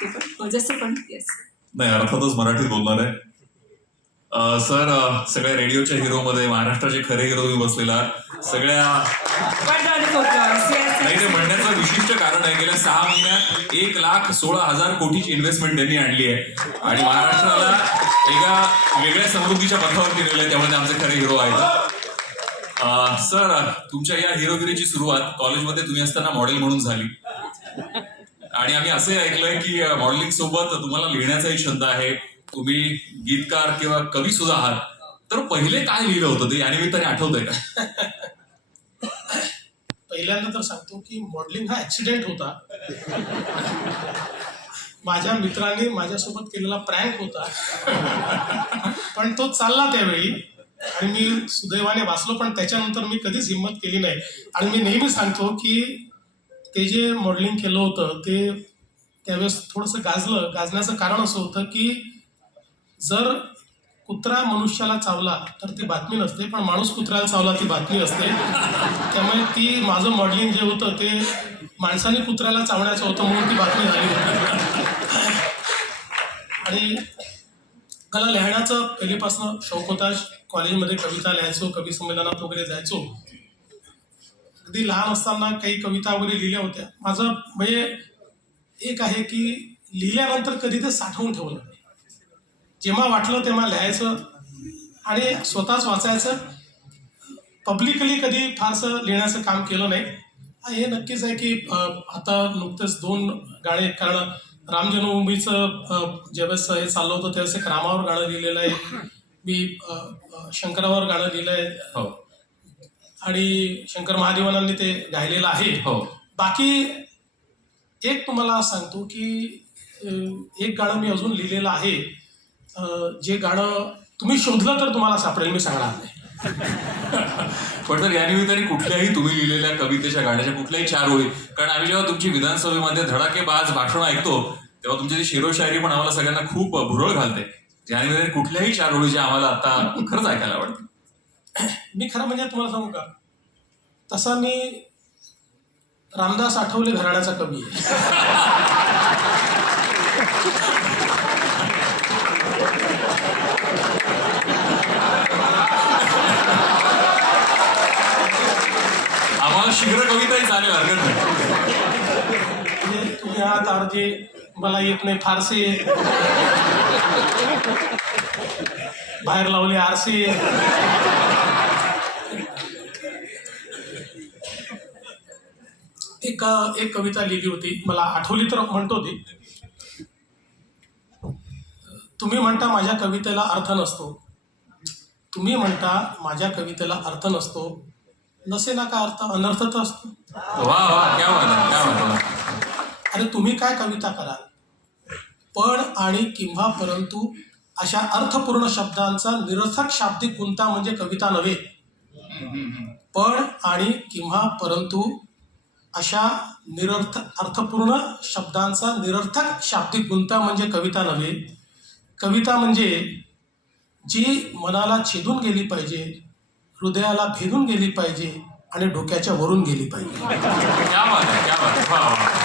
ते पण हो, जसं पण येस नाही अर्थातच मराठीत बोलणार आहे. सर सगळ्या रेडिओच्या हिरो मध्ये महाराष्ट्राचे खरे हिरो तुम्ही बसलेला. सगळ्या नाही ते म्हणण्याचं विशिष्ट कारण आहे गेल्या सहा महिन्यात एक लाख सोळा हजार कोटीची इन्व्हेस्टमेंट त्यांनी आणली आहे. आणि महाराष्ट्राला एका वेगळ्या समृद्धीच्या पथावरती नेलं आहे त्यामुळे ते आमचे खरे हिरो आहेत. सर तुमच्या या हिरोगिरीची सुरुवात कॉलेजमध्ये तुम्ही असताना मॉडेल म्हणून झाली. आणि आम्ही असंही ऐकलंय की मॉडेलिंग सोबत तुम्हाला लिहिण्याचाही छंद आहे. तुम्ही गीतकार किंवा कवी सुद्धा आहात. तर पहिले काय लिहिलं होतं? ते यानिमित्ताने आठवतंय का? पहिल्यांदा तर सांगतो की मॉडेलिंग हा ऍक्सिडेंट होता. माझ्या मित्राने माझ्यासोबत केलेला प्रँक होता. पण तो चालला त्यावेळी आणि मी सुदैवाने वाचलो पण त्याच्यानंतर मी कधीच हिंमत केली नाही. आणि मी नेहमी सांगतो की ते जे मॉडेलिंग केलं होतं ते त्यावेळेस थोडंसं गाजलं. गाजण्याचं कारण असं होतं की जर कुत्रा मनुष्याला चावला तर ती बातमी नसते. पण माणूस कुत्र्याला चावला ती बातमी असते. त्यामुळे ती माझं मॉडेलिंग जे होतं ते माणसाने कुत्र्याला चावण्याचं होतं म्हणून ती बातमी झाली होती. आणि मला लिहिण्याचं पहिलेपासून शौक होता कॉलेजमध्ये कविता लिहायचो कवी संमेलनात वगैरे जायचो. अगदी लहान असताना काही कविता वगैरे लिहिल्या होत्या. माझं म्हणजे एक आहे की लिहिल्यानंतर कधी ते साठवून ठेवलं नाही. जेव्हा वाटलं तेव्हा लिहायचं आणि स्वतःच वाचायचं. पब्लिकली कधी फारसं लिहिण्याचं काम केलं नाही. हे नक्कीच आहे की आता नुकतेच दोन गाणे कारण राम जन्मभूमीचं ज्यावेळेस हे चाललं होतं त्यावेळेस एक रामावर गाणं लिहिलेलं आहे. मी शंकरावर गाणं लिहिलं आहे हो. आणि शंकर महादेवानांनी ते गायलेलं आहे. हो. बाकी एक तुम्हाला सांगतो की एक गाणं मी अजून लिहिलेलं आहे. जे गाणं तुम्ही शोधलं तर तुम्हाला सापडेल मी सांगणार नाही. पण तर या निमित्ताने कुठल्याही तुम्ही लिहिलेल्या कवितेच्या गाण्याच्या कुठल्याही चार ओळी. कारण आम्ही जेव्हा तुमची विधानसभेमध्ये धडाकेबाज भाषण ऐकतो तेव्हा तुमची ती शिरोशायरी पण आम्हाला सगळ्यांना खूप भुरळ घालते. या निमित्ताने कुठल्याही चार ओळी ज्या आम्हाला आता खरंच ऐकायला आवडते. मी खरं म्हणजे तुम्हाला सांगू का? तसा मी रामदास आठवले घराण्याचा कवी आहे. आम्हाला शीघ्र कविताही चालेल हरकत नाही. म्हणजे तुम्ही आहात अर्जे मला येत नाही फारसे बाहेर लावले आरसे. एक एक कविता लिहिली होती. मला आठवली तर म्हणतो ती. तुम्ही म्हणता माझ्या कवितेला अर्थ नसतो. तुम्ही म्हणता माझ्या कवितेला अर्थ नसतो. नसे ना का अर्थ? असतो. क्या बात आहे. अरे तुम्ही काय कविता कराल? पण आणि किंवा परंतु अशा अर्थपूर्ण शब्दांचा निरर्थक शाब्दिक गुंता म्हणजे कविता नव्हे. पण आणि किंवा परंतु अशा निरर्थ अर्थपूर्ण शब्दांचा निरर्थक शाब्दिक गुंता म्हणजे कविता नव्हे. कविता म्हणजे जी मनाला छेदून गेली पाहिजे हृदयाला भेदून गेली पाहिजे आणि डोक्याच्या वरून गेली पाहिजे.